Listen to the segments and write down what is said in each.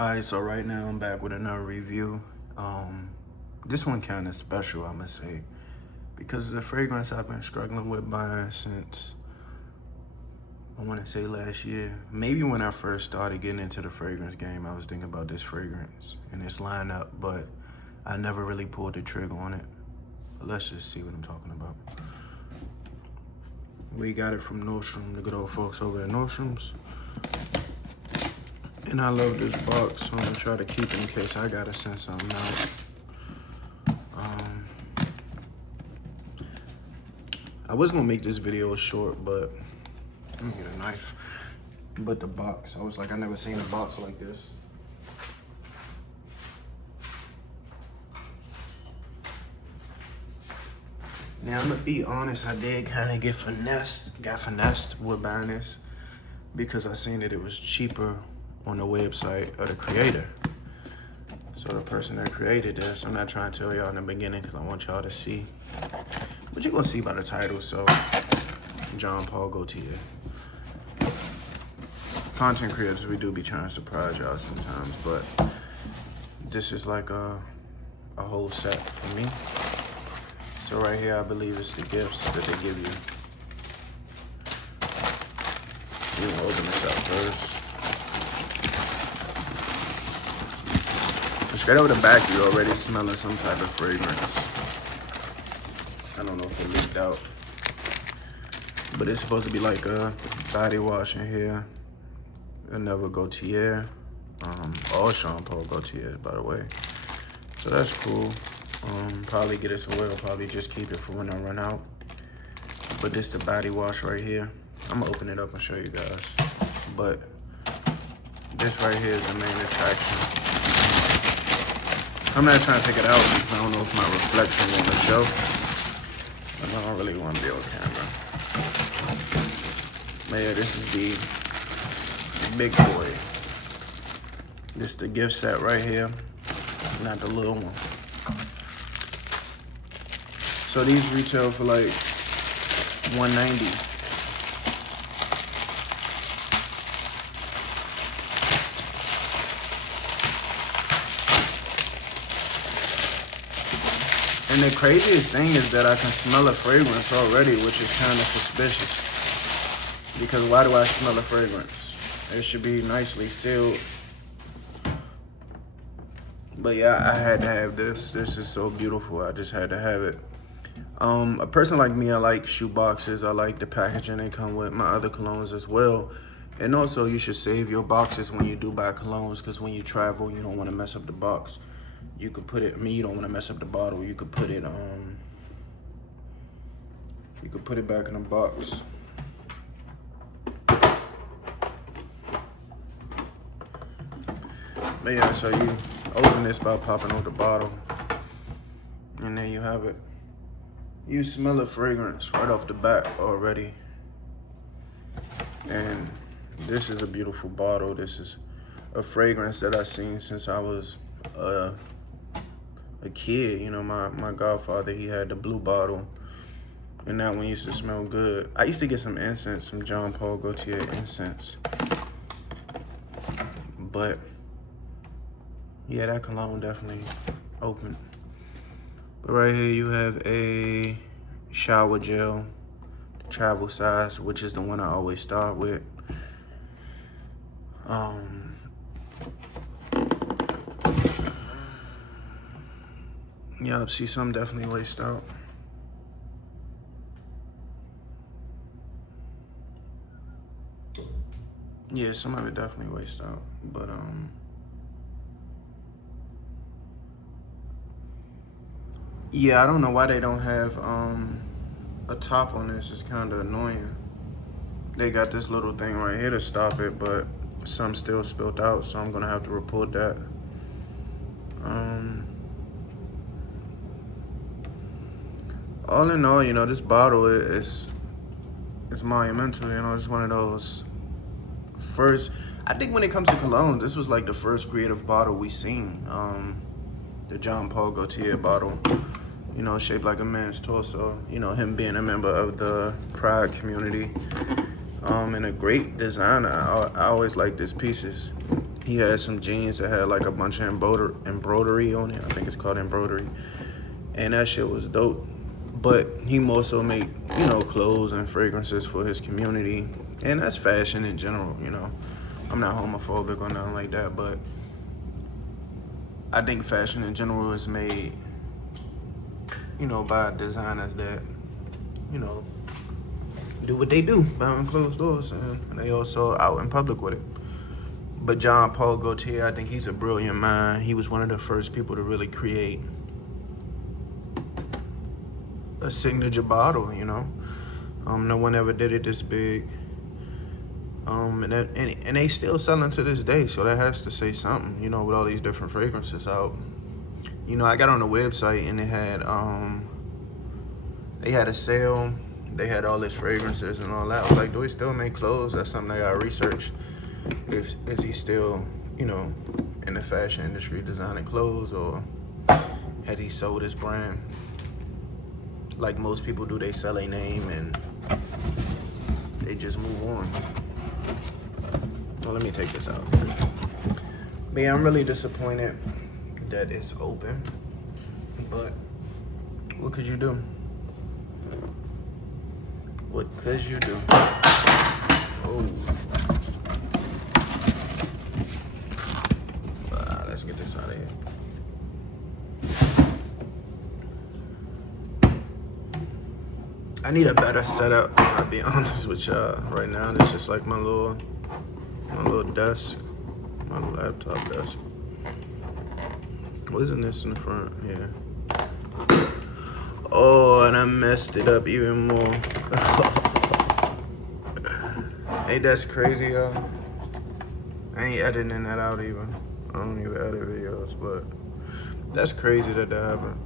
Alright, so right now I'm back with another review. This one kind of special, I must say, because it's a fragrance I've been struggling with buying since, I want to say last year. Maybe when I first started getting into the fragrance game, I was thinking about this fragrance and its lineup, but I never really pulled the trigger on it. But let's just see what I'm talking about. We got it from Nordstrom, the good old folks over at Nordstrom's. And I love this box, so I'm gonna try to keep it in case I gotta send something out. I was gonna make this video short, but let me get a knife. But the box, I was like, I never seen a box like this. Now I'm gonna be honest, I did kind of got finessed with buying this because I seen that it was cheaper on the website of the creator. So the person that created this, I'm not trying to tell y'all in the beginning because I want y'all to see. But you're gonna see by the title, so Jean Paul Gaultier. Content creators, we do be trying to surprise y'all sometimes, but this is like a whole set for me. So right here, I believe it's the gifts that they give you. We're gonna open this up first. Straight over the back, you're already smelling some type of fragrance. I don't know if it leaked out, but it's supposed to be like a body wash in here. Another Gaultier, all Jean Paul Gaultier, by the way. So that's cool. Probably get it somewhere. I'll probably just keep it for when I run out. But this the body wash right here. I'm gonna open it up and show you guys. But this right here is the main attraction. I'm not trying to take it out because I don't know if my reflection will show. And I don't really want to be on camera. But yeah, this is the big boy. This is the gift set right here, not the little one. So these retail for like $190. And the craziest thing is that I can smell a fragrance already, which is kind of suspicious. Because why do I smell a fragrance? It should be nicely sealed. But yeah, I had to have this. This is so beautiful. I just had to have it. A person like me, I like shoe boxes. I like the packaging they come with. My other colognes as well. And also, you should save your boxes when you do buy colognes, because when you travel, you don't want to mess up the box. You could put it, you don't want to mess up the bottle. You could put it back in a box. But yeah, so you open this by popping out the bottle, and there you have it. You smell a fragrance right off the bat already. And this is a beautiful bottle. This is a fragrance that I've seen since I was a kid. You know, my godfather, he had the blue bottle, and that one used to smell good. I used to get some incense, some Jean Paul Gaultier incense. But yeah, that cologne definitely opened. But right here you have a shower gel, travel size, which is the one I always start with. Yup, see, some definitely waste out. Yeah, some of it definitely waste out, but yeah, I don't know why they don't have a top on this. It's kind of annoying. They got this little thing right here to stop it, but some still spilled out, so I'm gonna have to report that. All in all, you know, this bottle is monumental. You know, it's one of those first. I think when it comes to colognes, this was like the first creative bottle we seen. The Jean Paul Gaultier bottle. You know, shaped like a man's torso. You know, him being a member of the Pride community. And a great designer. I always liked his pieces. He had some jeans that had like a bunch of embroidery on it. I think it's called embroidery. And that shit was dope. But he also made, you know, clothes and fragrances for his community. And that's fashion in general, you know. I'm not homophobic or nothing like that, but I think fashion in general is made, you know, by designers that, you know, do what they do behind closed doors, and they also out in public with it. But John Paul Gaultier, I think he's a brilliant mind. He was one of the first people to really create a signature bottle, you know. No one ever did it this big. And they still selling to this day, so that has to say something, you know, with all these different fragrances out. You know, I got on the website and they had a sale. They had all these fragrances and all that. I was like, do he still make clothes? That's something I gotta research. Is he still, you know, in the fashion industry designing clothes, or has he sold his brand? Like most people do, they sell a name and they just move on. Well, let me take this out. But yeah, I'm really disappointed that it's open. But what could you do? What could you do? Oh. Let's get this out of here. I need a better setup, I'll be honest with y'all. Right now, it's just like my little desk, my laptop desk. Wasn't this in the front? Yeah. Oh, and I messed it up even more. Hey, that's crazy, y'all. I ain't editing that out even. I don't even edit videos, but that's crazy that happened.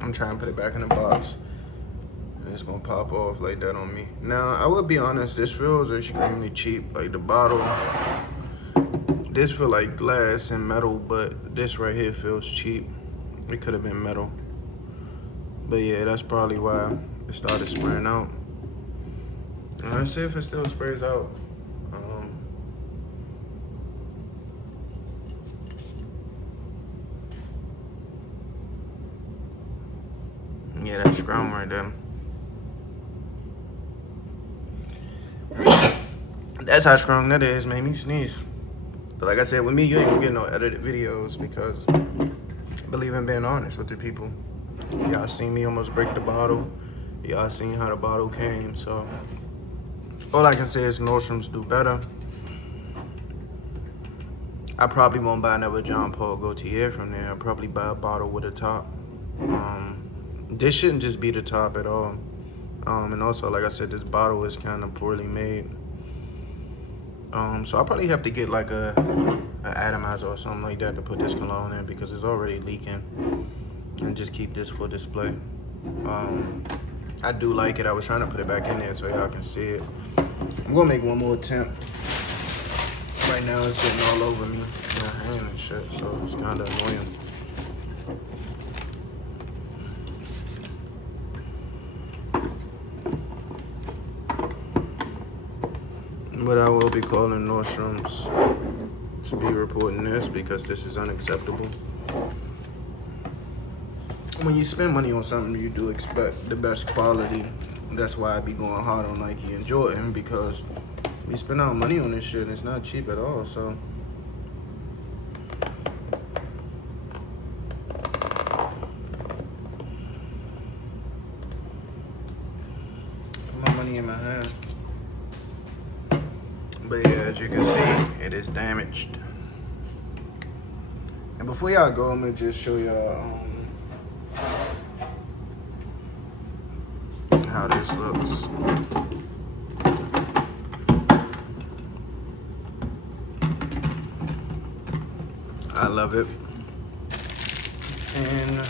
I'm trying to put it back in the box. And it's gonna pop off like that on me. Now, I will be honest, this feels extremely cheap. Like the bottle, this feel like glass and metal, but this right here feels cheap. It could have been metal. But yeah, that's probably why it started spraying out. And let's see if it still sprays out. Yeah, that's strong right there. That's how strong that is, made me sneeze. But like I said, with me, you ain't gonna get no edited videos because I believe in being honest with the people. Y'all seen me almost break the bottle. Y'all seen how the bottle came, so all I can say is Nordstrom's do better. I probably won't buy another John Paul Gaultier from there. I'll probably buy a bottle with a top. This shouldn't just be the top at all. And also, like I said, this bottle is kind of poorly made. So I'll probably have to get like an atomizer or something like that to put this cologne in because it's already leaking. And just keep this for display. I do like it. I was trying to put it back in there so y'all can see it. I'm gonna make one more attempt. Right now it's getting all over me, my hand and shit, so it's kind of annoying. But I will be calling Nordstrom's to be reporting this because this is unacceptable. When you spend money on something, you do expect the best quality. That's why I be going hard on Nike and Jordan, because we spend our money on this shit and it's not cheap at all, so. Put my money in my hand. But yeah, as you can see, it is damaged. And before y'all go, I'm gonna just show y'all how this looks. I love it. And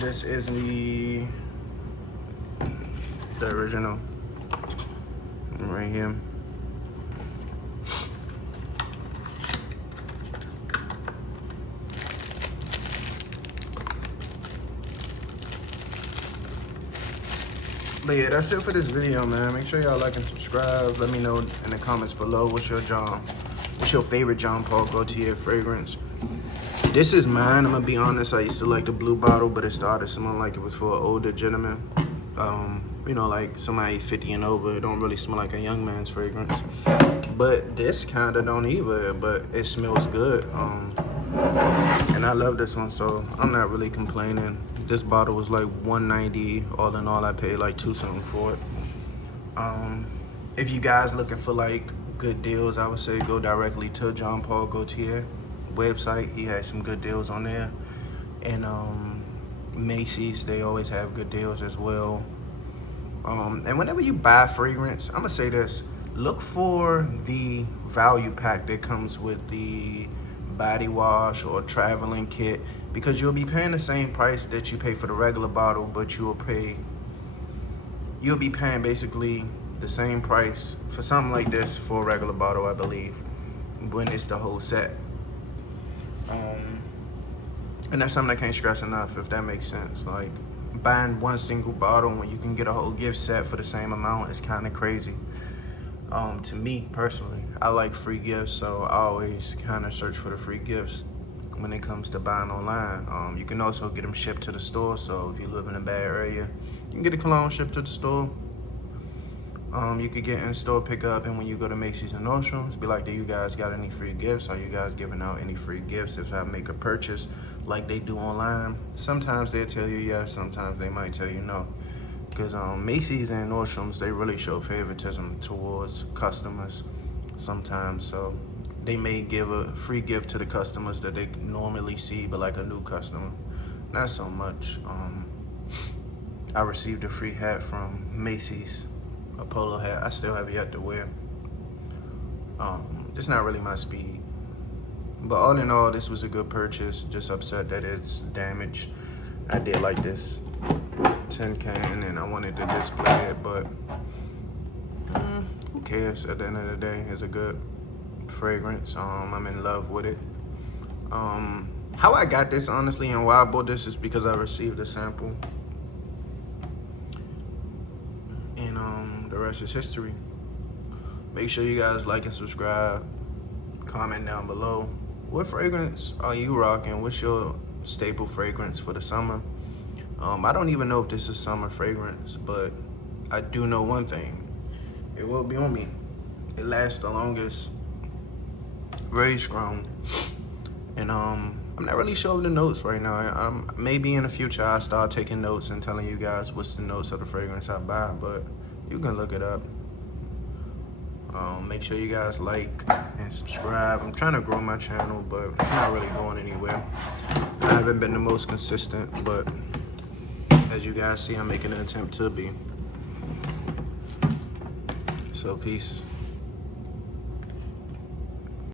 this is the original right here. But yeah, that's it for this video, man. Make sure y'all like and subscribe. Let me know in the comments below what's your favorite Jean Paul Gaultier fragrance. This is mine. I'm gonna be honest. I used to like the blue bottle, but it started smelling like it was for an older gentleman. You know, like somebody 50 and over. It don't really smell like a young man's fragrance. But this kind of don't either, but it smells good. And I love this one, so I'm not really complaining. This bottle was like $190. All in all, I paid like $2 something for it. If you guys looking for like good deals, I would say go directly to Jean Paul Gaultier website. He has some good deals on there. And Macy's, they always have good deals as well. And whenever you buy fragrance, I'm gonna say this: look for the value pack that comes with the body wash or traveling kit, because you'll be paying the same price that you pay for the regular bottle, but you'll be paying basically the same price for something like this for a regular bottle, I believe, when it's the whole set. And that's something I can't stress enough, if that makes sense. Like, buying one single bottle when you can get a whole gift set for the same amount is kind of crazy. To me personally, I like free gifts, so I always kind of search for the free gifts when it comes to buying online. You can also get them shipped to the store, so if you live in a bad area, you can get a cologne shipped to the store. You could get in-store pickup, and when you go to Macy's and Nordstrom's, be like, do you guys got any free gifts? Are you guys giving out any free gifts if I make a purchase like they do online? Sometimes they'll tell you yes, sometimes they might tell you no. Because Macy's and Nordstrom's, they really show favoritism towards customers sometimes. So they may give a free gift to the customers that they normally see, but like a new customer, not so much. I received a free hat from Macy's, a polo hat. I still have yet to wear. It's not really my speed. But all in all, this was a good purchase. Just upset that it's damaged. I did like this tin can and I wanted to display it, but who cares? At the end of the day, it's a good fragrance. I'm in love with it. How I got this, honestly, and why I bought this is because I received a sample. And the rest is history. Make sure you guys like and subscribe. Comment down below. What fragrance are you rocking? What's your staple fragrance for the summer? I don't even know if this is summer fragrance, but I do know one thing. It will be on me. It lasts the longest. Very strong. And I'm not really sure of the notes right now. Maybe in the future I'll start taking notes and telling you guys what's the notes of the fragrance I buy, but you can look it up. Make sure you guys like and subscribe. I'm trying to grow my channel, but it's not really going anywhere. I haven't been the most consistent, but as you guys see, I'm making an attempt to be. So peace.